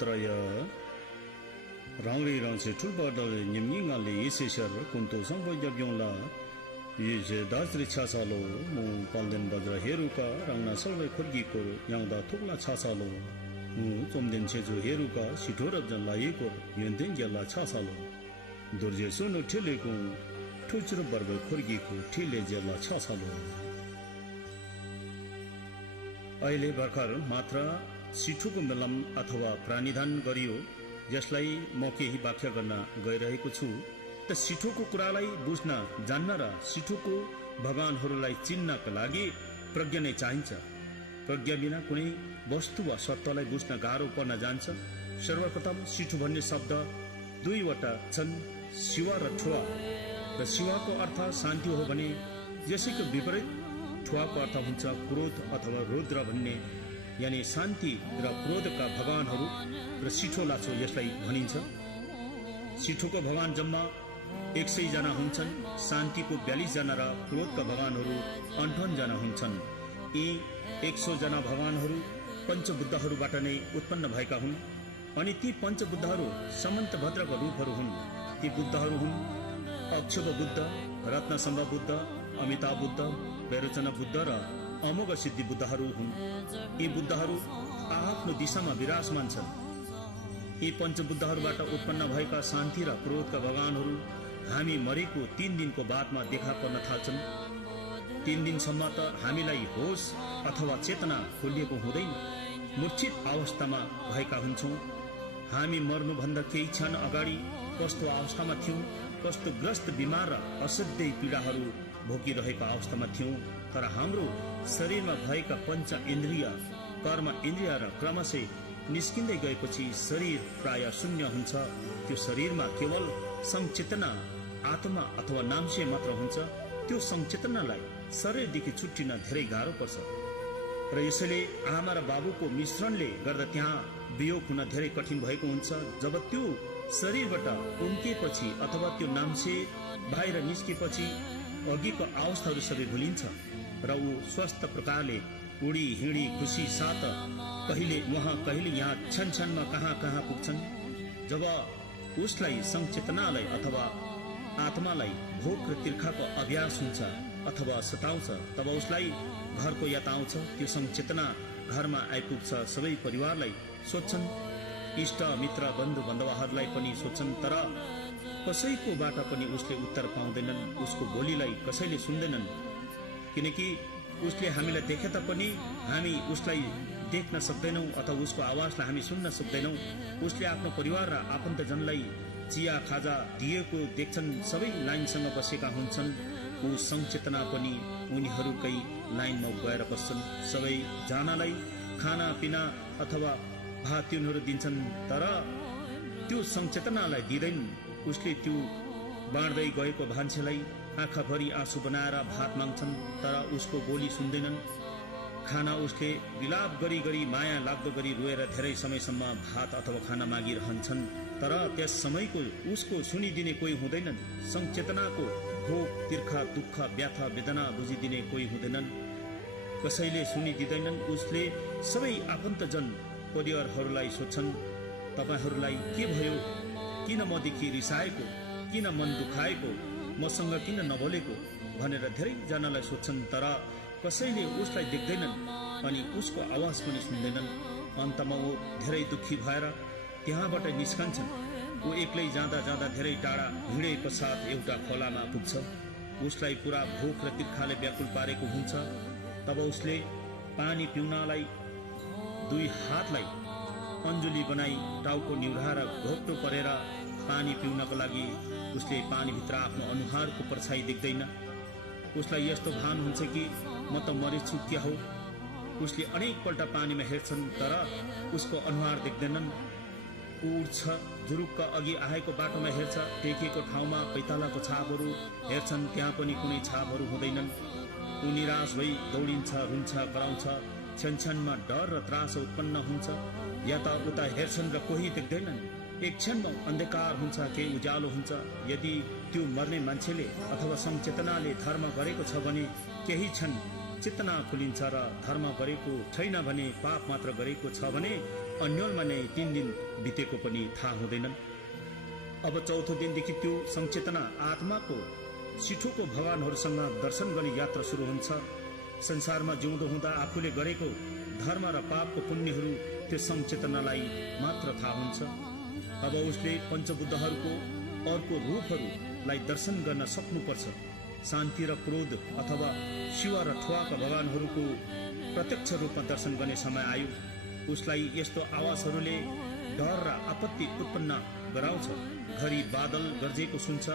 तरय रांगरी रांसे ठुलबादल निम्निङाले येसेसर कुन्तो संबयब्योंला येजे दास्रि छासालो मु पाल्देन बज्र हेरुका रांना सल्वे खर्गीको याङदा थोक्ला छासालो मु चोमदेन छेजु हेरुका सिठोरब जन लायेको यन्देन गेला छासालो दुर्जे सोनो ठेलेको ठुचर बर्ब खर्गीको ठेले जेला छासालो अहिले भर्खर मात्र सिठोको मेलम अथवा प्राणीदान गरियो यसलाई म केही व्याख्या गर्न गइरहेको छु त सिठोको कुरालाई बुझ्न जान्न र सिठोको भगवानहरूलाई चिन्नका लागि प्रज्ञा नै चाहिन्छ। प्रज्ञा बिना कुनै वस्तु वा सत्यलाई बुझ्न गाह्रो पर्न जान्छ। सर्वप्रथम सिठो भन्ने शब्द दुईवटा छन्, शिवा र ठुवा। र शिवाको अर्थ शान्ति हो भने यसैको विपरीत ठुवाको अर्थ हुन्छ क्रोध अथवा रुद्र भन्ने, यानी शान्ति र क्रोधका भगवानहरू र सिठो लाछो यसलाई भनिन्छ। सिठोको भगवान जम्मा 100 जना हुन्छन्, शान्तिको 42 जना र क्रोधका भगवानहरू 58 जना हुन्छन्। यी 100 जना भगवानहरू पञ्चबुद्धहरूबाट नै उत्पन्न भएका हुन् अनि ती पञ्चबुद्धहरू समन्तभद्रका रूपहरू हुन्। ती बुद्धहरू हुन् अक्षोभ बुद्ध, रत्नसम्भ बुद्ध, अमिताभ बुद्ध, वैरोचना बुद्ध र अमोघ सिद्धि बुद्धहरू हुन्। यी बुद्धहरू आफ्नो दिशामा विराजमान छन्। यी पञ्चबुद्धहरूबाट उत्पन्न भएका शान्ति र क्रोधका भगवानहरू हामी मरेको 3 दिनको बादमा देखा पर्न थाल्छन्। 3 दिनसम्म त हामीलाई होस अथवा चेतना खोलिएको हुँदैन, मूर्छित अवस्थामा भएका हुन्छौँ। हामी मर्नुभन्दा केही क्षण अगाडि कस्तो अवस्थामा थियौँ, कस्तो ग्रस्त बिमार र असाध्यै पीडाहरू भोगिरहेको अवस्थामा थियौँ। तर हाम्रो शरीरमा भएका पञ्च इन्द्रिय, कर्म इन्द्रिय र क्रमशः निस्किँदै गएपछि शरीर प्राय शून्य हुन्छ। त्यो शरीरमा केवल संचेतना, आत्मा अथवा नामसे मात्र हुन्छ। त्यो संचेतनालाई शरीरदेखि छुट्टिन धेरै गाह्रो पर्छ र यसैले आमा र बाबुको मिश्रणले गर्दा त्यहाँ वियोग हुन धेरै कठिन भएको हुन्छ। जब त्यो शरीरबाट उम्किएपछि अथवा त्यो नामसे बाहिर निस्किएपछि अघिको अवस्थाहरू सबै भुलिन्छ र ऊ स्वस्थ प्रकारले उडी हिँडी खुसी साथ कहिले वहाँ कहिले यहाँ क्षण कहाँ कहाँ पुग्छन्। जब उसलाई संचेतनालाई अथवा आत्मालाई भोक र तिर्खाको अभ्यास हुन्छ अथवा सताउँछ, तब उसलाई घरको याद आउँछ। त्यो संचेतना घरमा आइपुग्छ। सबै परिवारलाई सोध्छन्, इष्ट मित्र बन्धु बान्धवहरूलाई पनि सोध्छन्, तर कसैकोबाट पनि उसले उत्तर पाउँदैनन्। उसको बोलीलाई कसैले सुन्दैनन्, किनकि उसले हामीलाई देखे तापनि हामी उसलाई देख्न सक्दैनौँ अथवा उसको आवाजलाई हामी सुन्न सक्दैनौँ। उसले आफ्नो परिवार र आफन्तजनलाई चिया खाजा दिएको देख्छन्, सबै लाइनसँग बसेका हुन्छन्। ऊ संचेतना पनि उनीहरूकै लाइनमा गएर बस्छन्। सबै जनालाई खाना पिना अथवा भात तिउनहरू दिन्छन्, तर त्यो संचेतनालाई दिँदैन। उसले त्यो बाँड्दै गएको मान्छेलाई आँखाभरि आँसु बनाएर भात माग्छन्, तर उसको बोली सुन्दैनन्। खाना उसले विलाप गरी गरी माया लाग्दो गरी रोएर धेरै समयसम्म भात अथवा खाना मागिरहन्छन्, तर त्यस समयको उसको सुनिदिने कोही हुँदैनन्। संचेतनाको भोग तिर्खा दुःख व्यथा वेदना बुझिदिने कोही हुँदैनन्, कसैले सुनिदिँदैनन्। उसले सबै आफन्तजन परिवारहरूलाई सोध्छन्, तपाईहरूलाई के भयो, किन मदेखि रिसाएको, किन मन दुखाएको, मसँग किन नबोलेको भनेर धेरैजनालाई सोध्छन्, तर कसैले उसलाई देख्दैनन् अनि उसको आवाज पनि सुन्दैनन्। अन्तमा ऊ धेरै दुःखी भएर त्यहाँबाट निस्कन्छन्। ऊ एक्लै जाँदा जाँदा धेरै टाढा हिँडे पश्चात एउटा खोलामा पुग्छ। उसलाई पुरा भोक र तिर्खाले व्याकुल पारेको हुन्छ। तब उसले पानी पिउनलाई 2 हातलाई अन्जुली बनाई टाउको निहुराएर घोप्टो परेर पानी पिउनको लागि उसले पानीभित्र आफ्नो अनुहारको परछाई देख्दैन। उसलाई यस्तो भान हुन्छ कि म त मरेछु क्या हो। उसले अनेकपल्ट पानीमा हेर्छन्, तर उसको अनुहार देख्दैनन्। ऊ उठ्छ, जुरुक्क अघि आएको बाटोमा हेर्छ, टेकेको ठाउँमा पैतालाको छापहरू हेर्छन्, त्यहाँ पनि कुनै छापहरू हुँदैनन्। ऊ निराश भई दौडिन्छ, रुन्छ, कराउँछ। क्षणमा डर र त्रास उत्पन्न हुन्छ। यता उता हेर्छन् र कोही देख्दैनन्। एक क्षणमा अन्धकार हुन्छ, केही उज्यालो हुन्छ। यदि त्यो मर्ने मान्छेले अथवा संचेतनाले धर्म गरेको छ भने केही क्षण चेतना खुलिन्छ र धर्म गरेको छैन भने पाप मात्र गरेको छ भने अन्यलमा नै 3 दिन बितेको पनि थाहा हुँदैनन्। अब चौथो दिनदेखि त्यो संचेतना आत्माको सिठोको भगवानहरूसँग दर्शन गर्ने यात्रा सुरु हुन्छ। संसारमा जिउँदो हुँदा आफूले गरेको धर्म र पापको पुण्यहरू त्यो संचेतनालाई मात्र थाहा हुन्छ। अब उसले पञ्चबुद्धहरूको अर्को रूपहरूलाई दर्शन गर्न सक्नुपर्छ। शान्ति र क्रोध अथवा शिव र ठुवाका भगवानहरूको प्रत्यक्ष रूपमा दर्शन गर्ने समय आयो। उसलाई यस्तो आवाजहरूले डर र आपत्ति उत्पन्न गराउँछ। घरि बादल गर्जेको सुन्छ,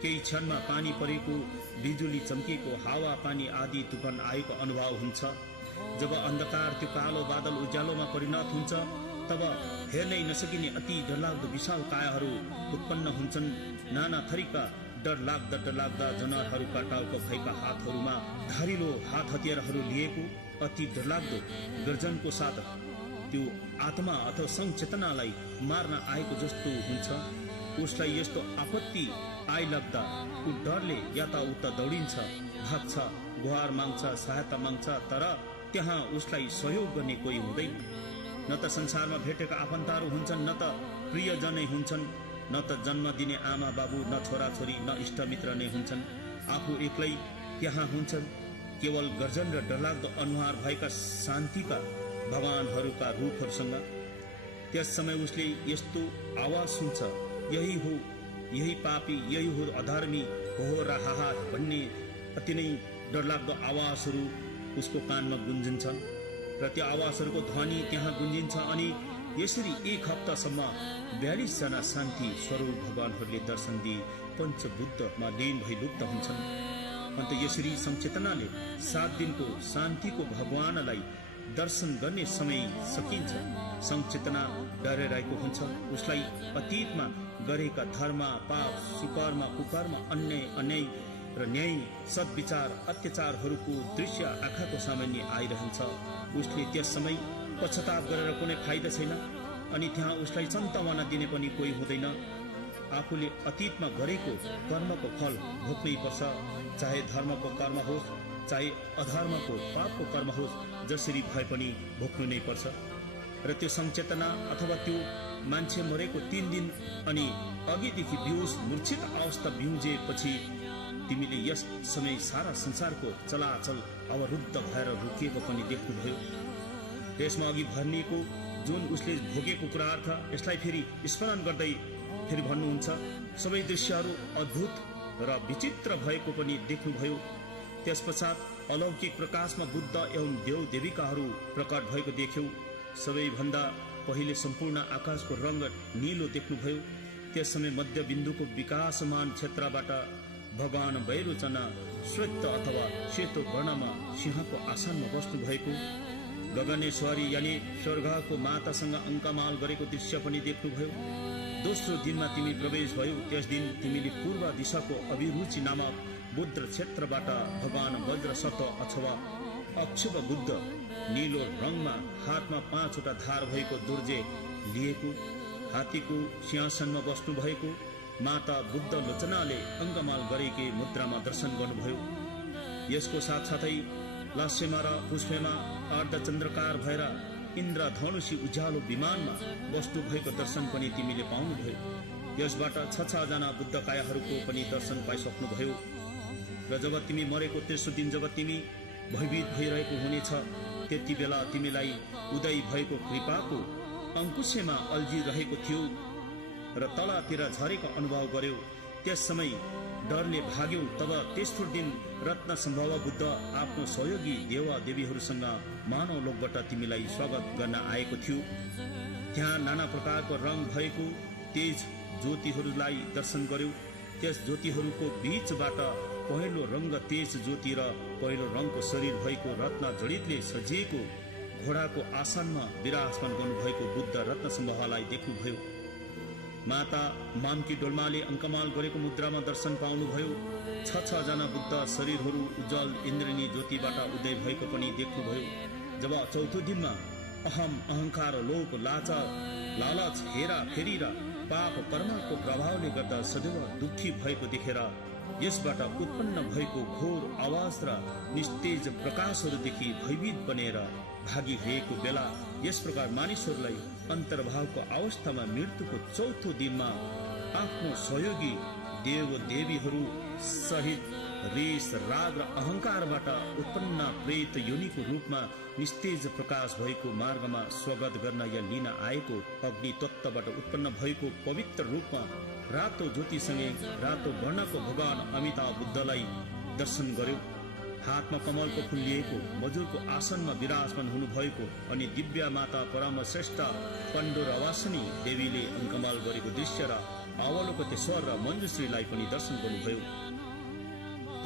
केही क्षणमा पानी परेको, बिजुली चम्केको, हावा पानी आदि तुफान आएको अनुभव हुन्छ। जब अन्धकार त्यो कालो बादल उज्यालोमा परिणत हुन्छ तब हेर्नै नसकिने अति डरलाग्दो विशाल कायाहरू उत्पन्न हुन्छन्। नाना थरीका डरलाग्दा जनावरहरूका टाउको भएका हातहरूमा धारिलो हात हतियारहरू लिएको अति डरलाग्दो गर्जनको साथ त्यो आत्मा अथवा संचेतनालाई मार्न आएको जस्तो हुन्छ। उसलाई यस्तो आपत्ति आइलाग्दा ऊ डरले यताउता दौडिन्छ, भाग्छ, गुहार माग्छ, सहायता माग्छ, तर त्यहाँ उसलाई सहयोग गर्ने कोही हुँदैन। न त संसारमा भेटेका आफन्तहरू हुन्छन्, न त प्रियजनै हुन्छन्, न त जन्म दिने आमा बाबु, न छोराछोरी, न इष्टमित्र नै हुन्छन्। आफू एक्लै त्यहाँ हुन्छन्, केवल गर्जन र डरलाग्दो अनुहार भएका शान्तिका भगवानहरूका रूपहरूसँग। त्यस समय उसले यस्तो आवाज सुन्छ, यही हो, यही पापी, यही हो अधर्मी, हो र हाहा भन्ने अति नै डरलाग्दो आवाजहरू उसको कानमा गुन्जिन्छन् र त्यो आवाजहरूको ध्वनि त्यहाँ गुन्जिन्छ। अनि यसरी 1 हप्तासम्म 42 जना शान्ति स्वरूप भगवानहरूले दर्शन दिए पञ्चबुद्धमा लीन भई लुप्त हुन्छन्। अन्त यसरी संचेतनाले 7 दिनको शान्तिको भगवानलाई दर्शन गर्ने समय सकिन्छ। संचेतना डराइरहेको हुन्छ। उसलाई अतीतमा गरेका धर्म, पाप, सुकर्म, कुकर्म, अन्याय र न्याय, सद्विचार, अत्याचारहरूको दृश्य आँखाको सामान्य आइरहन्छ। उसले त्यस समय पश्चाताप गरेर कुनै फाइदा छैन। अनि त्यहाँ उसलाई सन्तावना दिने पनि कोही हुँदैन। आफूले अतीतमा गरेको कर्मको फल भोग्नै पर्छ, चाहे धर्मको कर्म होस् चाहे अधर्मको पापको कर्म होस्, जसरी भए पनि भोग्नु नै पर्छ। र त्यो संचेतना अथवा त्यो मान्छे मरेको 3 दिन अनि अघिदेखि बेहोस मूर्छित अवस्था बिउजेपछि तिमीले यस समय सारा संसारको चलाचल अवरुद्ध भएर रोकिएको पनि देख्नुभयो। त्यसमा अघि भनिएको जुन उसले भोगेको कुराहरू छ, यसलाई फेरि स्मरण गर्दै फेरि भन्नुहुन्छ, सबै दृश्यहरू अद्भुत र विचित्र भएको पनि देख्नुभयो। त्यसपश्चात अलौकिक प्रकाशमा बुद्ध एवं देव देविकाहरू प्रकट भएको देख्यौ। सबैभन्दा पहिले सम्पूर्ण आकाशको रंग नीलो देख्नुभयो। त्यस समय मध्य बिन्दुको विकासमान क्षेत्रबाट भगवान वैरोचन श्वेत अथवा सेतो वर्णमा सिंहको आसनमा बस्नु भएको, गगनेश्वरी यानी स्वर्गको मातासँग अङ्कमाल गरेको दृश्य पनि देख्नुभयो। दोस्रो दिनमा तिमी प्रवेश भयो। त्यस दिन तिमीले पूर्व दिशाको अभिरुचि नामक बुद्ध क्षेत्रबाट भगवान वज्र सत्व अथवा अक्षुभ बुद्ध नीलो रङमा हातमा 5वटा धार भएको दुर्जे लिएको, हात्तीको सिंहासनमा बस्नु भएको माता बुद्ध लोचनाले अङ्गमाल गरेकी मुद्रामा दर्शन गर्नुभयो। यसको साथसाथै लास्यमा र पुष्पमा अर्धचन्द्रकार भएर इन्द्रधनुषी उज्यालो विमानमा बस्नु भएको दर्शन पनि तिमीले पाउनुभयो। यसबाट 6 जना बुद्धकायहरूको पनि दर्शन पाइसक्नुभयो। र जब तिमी मरेको तेस्रो दिन जब तिमी भयभीत भइरहेको हुनेछ, त्यति बेला तिमीलाई उदय भएको कृपाको अङ्कुशमा अल्झिरहेको थियो र तलतिर झरेको अनुभव गर्यौ। त्यस समय डरले भाग्यौ। तब तेस्रो दिन रत्न सम्भव बुद्ध आफ्नो सहयोगी देवा देवीहरूसँग मानव लोकबाट तिमीलाई स्वागत गर्न आएको थियो। त्यहाँ नाना प्रकारको रङ भएको तेज ज्योतिहरूलाई दर्शन गर्यौ। त्यस ज्योतिहरूको बीचबाट पहिलो रंग तेज ज्योति र पहिलो रङको शरीर भएको रत्न जडितले सजिएको घोडाको आसनमा विराजमान गर्नुभएको बुद्ध रत्न सम्भवलाई देख्नुभयो। माता मामकी डोल्माले अङ्कमाल गरेको मुद्रामा दर्शन पाउनुभयो। 6 जना बुद्ध शरीरहरू उज्जवल इन्द्रणी ज्योतिबाट उदय भएको पनि देख्नुभयो। जब चौथो दिनमा अहम, अहंकार, लोभ, लालच, हेरा फेरी र पाप कर्मको प्रभावले गर्दा सदैव दुखी भएको देखेर यसबाट उत्पन्न भएको घोर आवाज र निस्तेज प्रकाशहरूदेखि भयभीत बनेर भागिरहेको बेला यस प्रकार मानिसहरूलाई अन्तर्भावको अवस्थामा मृत्युको चौथो दिनमा आफ्नो सहयोगी देव देवीहरू सहित रेस राग र अहंकारबाट उत्पन्न प्रेत योनिको रूपमा निस्तेज प्रकाश भएको मार्गमा स्वागत गर्न या लिन आएको अग्नि तत्त्वबाट उत्पन्न भएको पवित्र रूपमा रातो ज्योतिसँगै रातो वर्णको भगवान अमिताभ बुद्धलाई दर्शन गर्यो। हातमा कमलको फूल लिएको मजुरको आसनमा विराजमान हुनुभएको अनि दिव्य माता परम श्रेष्ठ पण्डोरवासिनी देवीले अङ्कमाल गरेको दृश्य र अवलोकतेश्वर र मञ्जुश्रीलाई पनि दर्शन गर्नुभयो।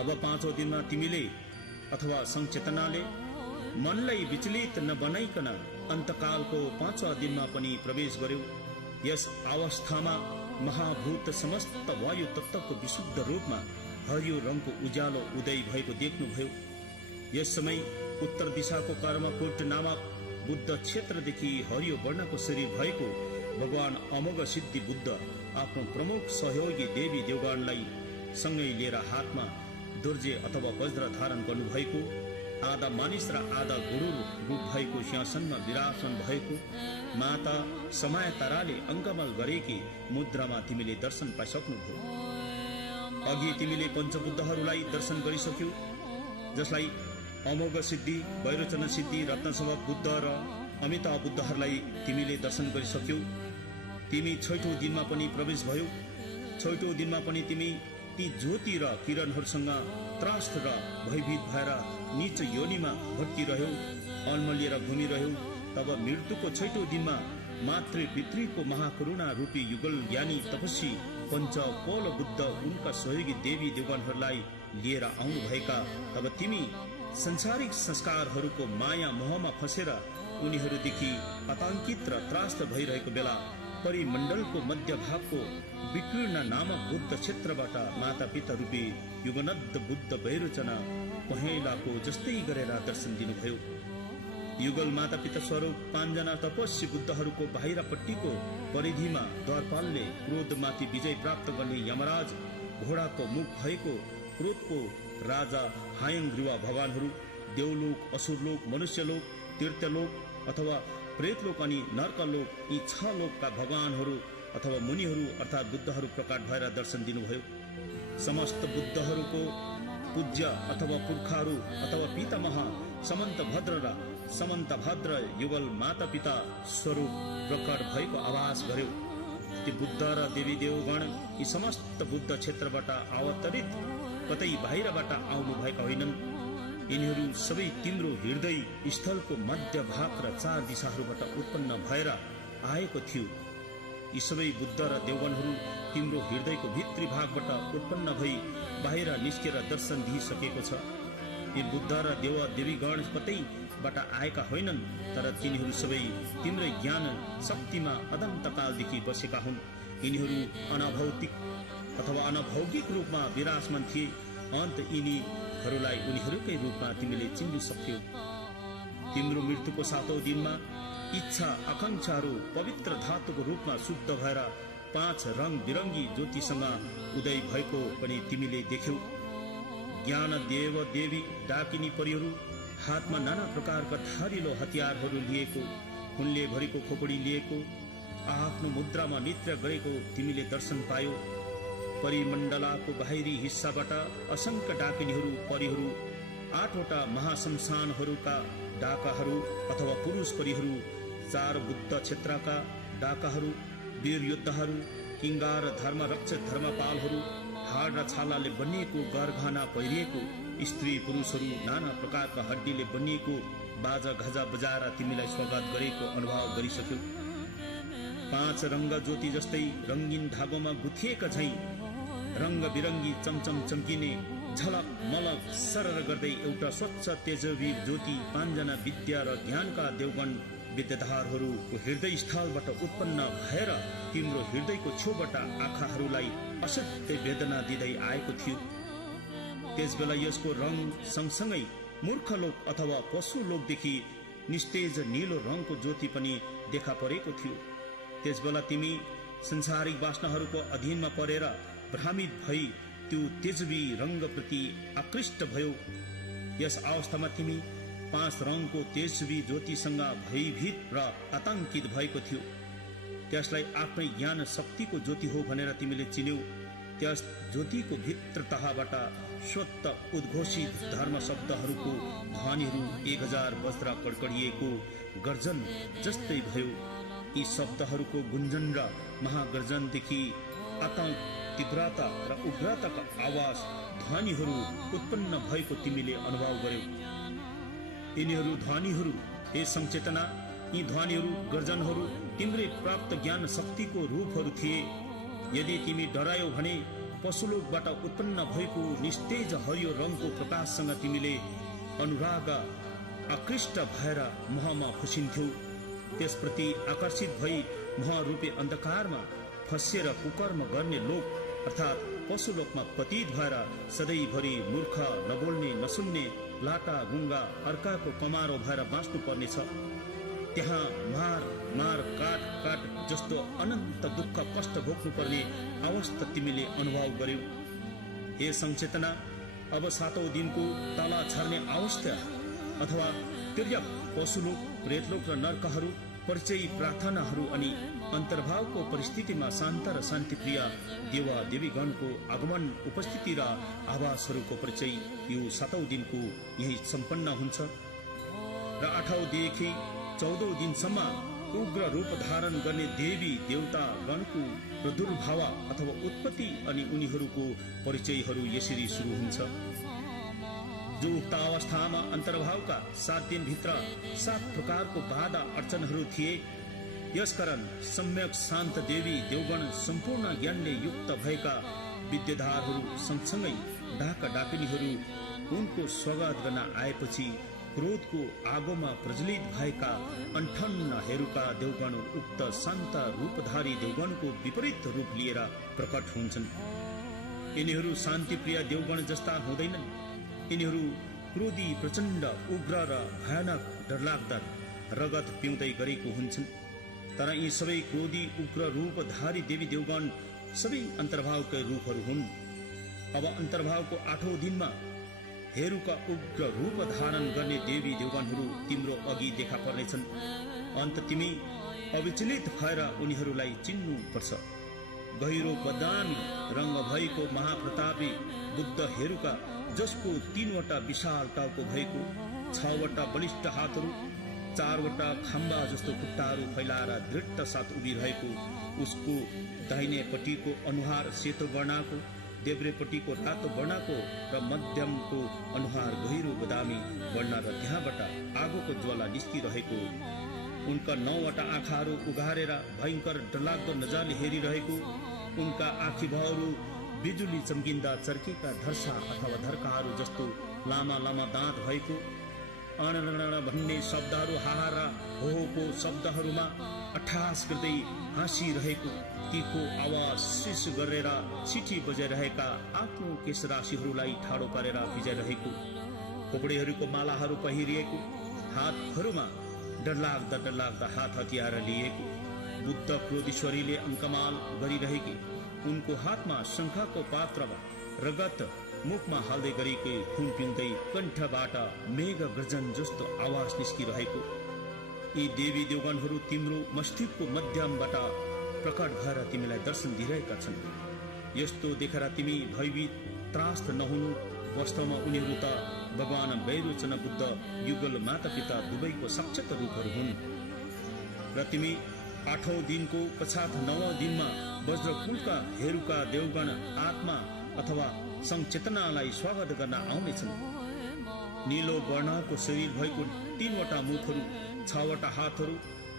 अब पाँचौं दिनमा तिमीले अथवा संचेतनाले मनलाई विचलित नबनाइकन अन्तकालको पाँचौं दिनमा पनि प्रवेश गर्यो। यस अवस्थामा महाभूत समस्त वायु तत्त्वको विशुद्ध रूपमा हरियो रङको उज्यालो उदय भएको देख्नुभयो। यस समय उत्तर दिशाको कर्मकोट नामक बुद्ध क्षेत्रदेखि हरियो वर्णको शरीर भएको भगवान अमोघ सिद्धि बुद्ध आफ्नो प्रमुख सहयोगी देवी देवगणलाई सँगै लिएर हातमा दुर्जे अथवा वज्र धारण गर्नुभएको आधा मानिस र आधा गुरुर रूप भएको सिंहासनमा विराजमान भएको माता समय ताराले अङ्कमाल गरेकी मुद्रामा तिमीले दर्शन पाइसक्नुभयो। अघि तिमीले पञ्चबुद्धहरूलाई दर्शन गरिसक्यौ, जसलाई अमोघ सिद्धि, वैरोचन सिद्धि, रत्नसभा बुद्ध र अमिताभ बुद्धहरूलाई तिमीले दर्शन गरिसक्यौ। तिमी छैठौं दिनमा पनि प्रवेश भयो। छैठौं दिनमा पनि तिमी ती ज्योति र किरणहरूसँग त्रस्त र भयभीत भएर नीच योनिमा भट्किरह्यौ, अल्मलिएर घुमिरह्यौ। तब मृत्युको छैठौं दिनमा मातृ पितृको महाकरुणा रूपी युगल ज्ञानी तपस्वी पञ्च पौल बुद्ध उनका सहयोगी देवी देवगणहरूलाई लिएर आउनुभएका। तब तिमी संसारिक संस्कारहरूको माया मोहमा फसेर उनीहरूदेखि आतंकित र त्रास्त भइरहेको बेला परिमण्डलको मध्य भागको विकीर्ण नामक बुद्ध क्षेत्रबाट माता पिता रूपी युगनद्ध बुद्ध वैरोचन पहेँलाको जस्तै गरेर दर्शन दिनुभयो। युगल माता पिता स्वरूप 5 जना तपस्वी बुद्धहरूको बाहिरपट्टिको परिधिमा द्वारपालले क्रोधमाथि विजय प्राप्त गर्ने यमराज घोडाको मुख भएको क्रोधको राजा हायङ्ग्रीवा भगवानहरू, देवलोक, असुरलोक, मनुष्यलोक, तीर्थलोक अथवा प्रेतलोक अनि नर्कलोक, यी 6 लोकका भगवानहरू अथवा मुनिहरू अर्थात् बुद्धहरू प्रकट भएर दर्शन दिनुभयो। समस्त बुद्धहरूको पूज्य अथवा पुर्खाहरू अथवा पितामह समन्तभद्र र समन्तभद्र युगल माता पिता स्वरूप प्रकट भएको आभास गर्यो। ती बुद्ध र देवी देवगण यी समस्त बुद्ध क्षेत्रबाट अवतरित कतै बाहिरबाट आउनु भएका होइनन्। यिनीहरू सबै तिम्रो हृदय स्थलको मध्य भाग र 4 दिशाहरूबाट उत्पन्न भएर आएको थियो। यी सबै बुद्ध र देवगणहरू तिम्रो हृदयको भित्री भागबाट उत्पन्न भई बाहिर निस्केर दर्शन दिइसकेको छ। यी बुद्ध र देव देवीगण कतैबाट आएका होइनन्, तर तिनीहरू सबै तिम्रै ज्ञान शक्तिमा अनन्तकालदेखि बसेका हुन्। यिनीहरू अनभौतिक अथवा अनभौगिक रूपमा विराजमान थिए। अन्त यिनीहरूलाई उनीहरूकै रूपमा तिमीले चिन्न सक्यौ। तिम्रो मृत्युको 7औं दिनमा इच्छा आकांक्षाहरू पवित्र धातुको रूपमा शुद्ध भएर 5 रङ बिरङ्गी ज्योतिसँग उदय भएको पनि तिमीले देख्यौ। ज्ञान देव देवी डाकिनी परिहरू हातमा नाना प्रकारका धारिलो हतियारहरू लिएको, खुनले भरेको खोपडी लिएको, आफ्नो मुद्रामा नृत्य गरेको तिमीले दर्शन पायौ। परिमण्डलाको बाहिरी हिस्साबाट असंख्य डाकिनीहरू परिहरू, 8वटा महाशमशानहरूका डाकाहरू अथवा पुरुष परिहरू, 4 बुद्ध क्षेत्रका डाकाहरू, वीर योद्धाहरू, किङ्गार धर्मरक्षक धर्मपालहरू, हाड र छालाले बनिएको गरगहना पहिरिएको स्त्री पुरुषहरू, नाना प्रकारका हड्डीले बनिएको बाजा घजा बजाएर तिमीलाई स्वागत गरेको अनुभव गरिसक्यौ। 5 रङ्ग ज्योति जस्तै रङ्गीन धागोमा गुथिएका झैं रङ्ग बिरङ्गी चमचम चम्किने झलक मलक सरर गर्दै एउटा स्वच्छ तेजवी ज्योति 5 जना विद्या र ज्ञानका देवगण विद्याधरहरूको हृदय स्थलबाट उत्पन्न भएर तिम्रो हृदयको छेउबाट आँखाहरूलाई असाध्य वेदना दिँदै आएको थियो। त्यसबेला यसको रङ सँगसँगै मूर्खलोक अथवा पशुलोकदेखि निस्तेज नीलो रङको ज्योति पनि देखा परेको थियो। त्यसबेला तिमी संसारिक वासनाहरूको अधीनमा परेर भ्रमित भई त्यो तेजवी रङ्गप्रति आकृष्ट भयो। यस अवस्थामा तिमी 5 रङको तेजवी ज्योतिसँग भयभीत र आतंकित भएको थियो। त्यसलाई आफ्नै ज्ञान शक्तिको ज्योति हो भनेर तिमीले चिन्यौ। त्यस ज्योतिको भित्र तहबाट स्वत उद्घोषित धर्म शब्दहरूको ध्वनिहरू 1000 वज्र कड्कडिएको गर्जन जस्तै भयो। यी शब्दहरूको गुन्जन र महागर्जनदेखि आतंक, तीव्रता र उग्रताका आवाज ध्वनिहरू उत्पन्न भएको तिमीले अनुभव गर्यौ। यिनीहरू ध्वनिहरू, हे संचेतना, यी ध्वनिहरू, गर्जनहरू तिम्रै प्राप्त ज्ञान शक्तिको रूपहरू थिए। यदि तिमी डरायौ भने पशुलोकबाट उत्पन्न भएको निस्तेज हरियो रङको प्रकाशसँग तिमीले अनुराग आकृष्ट भएर मोहमा फसिन्थ्यौ। त्यसप्रति आकर्षित भई महारूपी अन्धकारमा फसिएर कुकर्म गर्ने लोक अर्थात् पशुलोकमा पतित भएर सधैँभरि मूर्ख, नबोल्ने, नसुन्ने, लाटा गुङ्गा, अर्काको कमारो भएर बाँच्नु पर्नेछ। त्यहाँ मार मार, काट काट जस्तो अनन्त दुःख कष्ट भोग्नु पर्ने अवस्था तिमीले अनुभव गर्यौ। हे संचेतना, अब 7औं दिनको तला छर्ने अवस्था अथवा तिर्यक, पशुलोक, प्रेतलोक र नर्कहरू, परिचय, प्रार्थनाहरू अनि अन्तर्भावको परिस्थितिमा शान्त र शान्तिप्रिय देवा देवीगणको आगमन, उपस्थिति र आवासहरूको परिचय यो 7औं दिनको यही सम्पन्न हुन्छ। र 8औं देखि 14औं दिनसम्म उग्र रूप धारण गर्ने देवी देवता गणको प्रादुर्भाव अथवा उत्पत्ति अनि उनीहरूको परिचयहरू यसरी सुरु हुन्छ। जो उक्त अवस्थामा अन्तर्भावका 7 दिनभित्र 7 प्रकारको बाधा अडचनहरू थिए। यसकारण सम्यक शान्त देवी देवगण सम्पूर्ण ज्ञानले युक्त भएका विद्याधरहरू सँगसँगै डाका डाकिनीहरू उनको स्वागत गर्न आएपछि क्रोधको आगोमा प्रज्वलित भएका अन्ठन्नहरूका देवगण उक्त शान्त रूपधारी देवगणको विपरीत रूप लिएर प्रकट हुन्छन्। यिनीहरू शान्तिप्रिय देवगण जस्ता हुँदैनन्। यिनीहरू क्रोधी, प्रचण्ड, उग्र र भयानक, डरलाग्दा रगत पिउँदै गरेको हुन्छन्। तर यी सबै क्रोधी, उग्र रूपधारी देवी देवगण सबै अन्तर्भावकै रूपहरू हुन्। अब अन्तर्भावको 8औं दिनमा हेरुका उग्र रूप धारण गर्ने देवी देवगणहरू तिम्रो अघि देखा पर्नेछन्। अन्त तिमी अविचलित भएर उनीहरूलाई चिन्नु पर्छ। गहिरो बदामी रंग भएको महाप्रतापी बुद्ध हेरुका, जसको 3वटा विशाल टाउको भएको, 6वटा बलिष्ठ हातहरू, 4वटा खम्बा जस्तो खुट्टाहरू फैलाएर दृढता साथ उभिरहेको, उसको दाहिनेपट्टिको अनुहार सेतो वर्णको, देब्रेपट्टिको रातो वर्णको र मध्यमको अनुहार गहिरो बदामी वर्ण र त्यहाँबाट आगोको ज्वाला निस्किरहेको, उनका 9वटा आँखाहरू उघारेर भयंकर डरलाग्दो नजरले हेरिरहेको, उनका आँखीभहरू बिजुली चम्किँदा चर्केका धर्सा अथवा धर्काहरू जस्तो लामा लामा दाँत भएको, अणरण भन्ने शब्दहरू हाहारा होको शब्दहरूमा अट्ठास गर्दै हाँसिरहेको, तीको आवाज शिश गरेर सिटी बजाइरहेका आफ्नो केशराशिहरूलाई ठाडो पारेर भिजाइरहेको, खोपडीहरूको मालाहरू पहिरिएको, हातहरूमा डरलाग्दा डरलाग्दा हात हतियार लिएको, बुद्ध क्रोधीश्वरीले अङ्कमाल गरिरहेकी, उनको हातमा शङ्खाको पात्रमा रगत मुखमा हाल्दै गरेकै खुन पिउँदै कण्ठबाट मेघ गर्जन जस्तो आवाज निस्किरहेको, यी देवी देवगणहरू तिम्रो मस्तिष्कको मध्यमबाट प्रकट भएर तिमीलाई दर्शन दिइरहेका छन्। यस्तो देखेर तिमी भयभीत त्रास्त नहुनु। वास्तवमा उनीहरू त भगवान वैरोचन बुद्ध युगल माता पिता दुवैको साक्षात रूपहरू हुन्। र तिमी 8औं दिनको पश्चात 9औं दिनमा वज्रकुलका हेरुका देवगण आत्मा अथवा संचेतनालाई स्वागत गर्न आउनेछन्। नीलो वर्णको शरीर भएको 3वटा मुखहरू, 6वटा हातहरू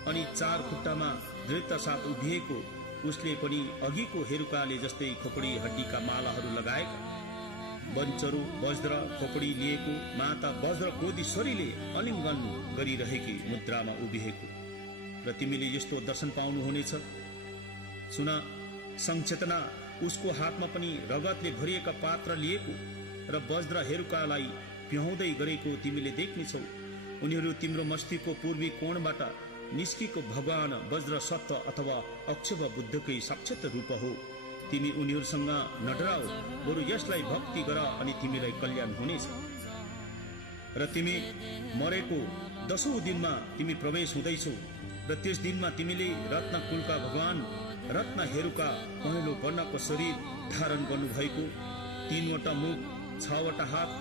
अनि 4 खुट्टामा दृढता साथ उभिएको, उसले पनि अघिको हेरुकाले जस्तै खोपडी हड्डीका मालाहरू लगाएका, वञ्चरो वज्र खोपडी लिएको माता वज्र क्रोधीश्वरीले अलिङ्गन गरिरहेकी मुद्रामा उभिएको, र तिमीले यस्तो दर्शन पाउनुहुनेछ। सुन संचेतना, उसको हातमा पनि रगतले भरिएका पात्र लिएको र वज्र हेरुकालाई पिहाउँदै गरेको तिमीले देख्नेछौ। उनीहरू तिम्रो मस्तिष्कको पूर्वी कोणबाट निस्केको भगवान वज्र सत्व अथवा अक्षव बुद्धकै साक्षात रूप हो। तिमी उनीहरूसँग नडराऊ, बरु यसलाई भक्ति गर अनि तिमीलाई कल्याण हुनेछ। र तिमी मरेको 10औं दिनमा तिमी प्रवेश हुँदैछौ र त्यस दिनमा तिमीले रत्न कुलका भगवान रत्न हेरुका पहेँलो वर्णको शरीर धारण गर्नुभएको 3वटा मुख, 6वटा हात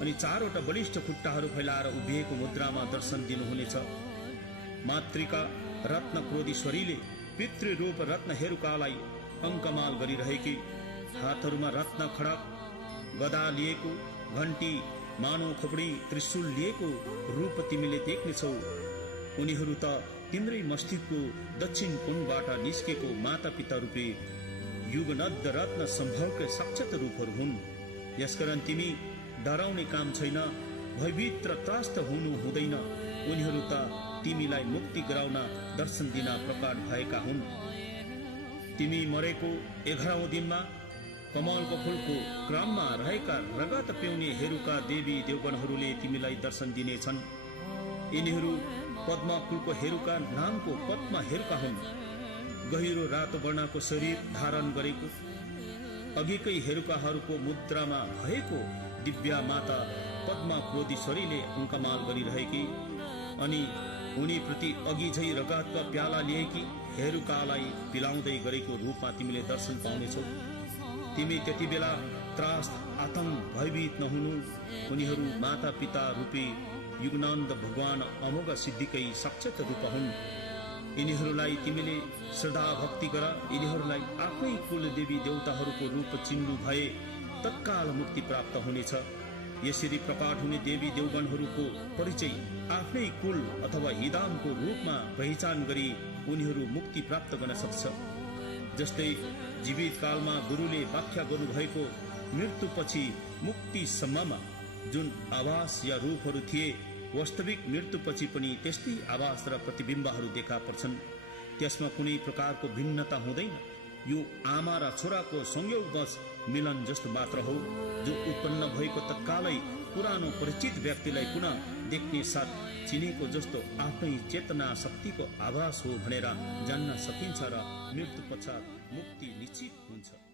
अनि 4वटा बलिष्ठ खुट्टाहरू फैलाएर उभिएको मुद्रामा दर्शन दिनुहुनेछ। मातृका रत्न क्रोधीश्वरीले पितृरूप रत्न हेरुकालाई अङ्कमाल गरिरहेकी, हातहरूमा रत्न खडक गदा लिएको, घण्टी, मानव खोपडी, त्रिशूल लिएको रूप तिमीले देख्नेछौ। उनीहरू त तिम्रै मस्तिष्कको दक्षिण कोणबाट निस्केको माता पिता रूपी युगनद्ध रत्न सम्भवका साक्षात रूपहरू हुन्। यसकारण तिमी डराउने काम छैन, भयभीत र त्रास्त हुनु हुँदैन। उनीहरू त तिमीलाई मुक्ति गराउन दर्शन दिन प्रकट भएका हुन्। तिमी मरेको 11औं दिनमा कमलको फूलको क्रममा रहेका रगत पिउने हेरुका देवी देवगणहरूले तिमीलाई दर्शन दिनेछन्। यिनीहरू पद्मा कुलको हेरुका नामको पद्मा हेरुका हुन्। गहिरो रातो वर्णको शरीर धारण गरेको, अघिकै हेरुकाहरूको मुद्रामा भएको दिव्या माता पद्मा क्रोधीश्वरीले अङ्कमाल गरिरहेकी अनि उनीप्रति अघि झै रगतका प्याला लिएकी हेरुकालाई पिलाउँदै गरेको रूपमा तिमीले दर्शन पाउनेछौ। तिमी त्यति बेला त्रास, आतंक, भयभीत नहुनु। उनीहरू माता पिता रूपी युगनन्द भगवान अमोघ सिद्धिकै साक्षात रूप हुन्। यिनीहरूलाई तिमीले श्रद्धा भक्ति गर। यिनीहरूलाई आफ्नै कुल देवी देवताहरूको रूप चिन्नु भए तत्काल मुक्ति प्राप्त हुनेछ। यसरी प्रकट हुने देवी देवगणहरूको परिचय आफ्नै कुल अथवा हिदामको रूपमा पहिचान गरी उनीहरू मुक्ति प्राप्त गर्न सक्छ। जस्तै जीवित कालमा गुरुले व्याख्या गर्नुभएको मृत्युपछि मुक्तिसम्ममा जुन आभास या रूपहरू थिए, वास्तविक मृत्युपछि पनि त्यस्तै आभास र प्रतिबिम्बहरू देखा पर्छन्। त्यसमा कुनै प्रकारको भिन्नता हुँदैन। यो आमा र छोराको संयोगवश मिलन जस्तो मात्र हो, जो उत्पन्न भएको तत्कालै पुरानो परिचित व्यक्तिलाई पुनः देख्ने साथ चिनेको जस्तो आफ्नै चेतना शक्तिको आभास हो भनेर जान्न सकिन्छ र मृत्यु पश्चात मुक्ति निश्चित हुन्छ।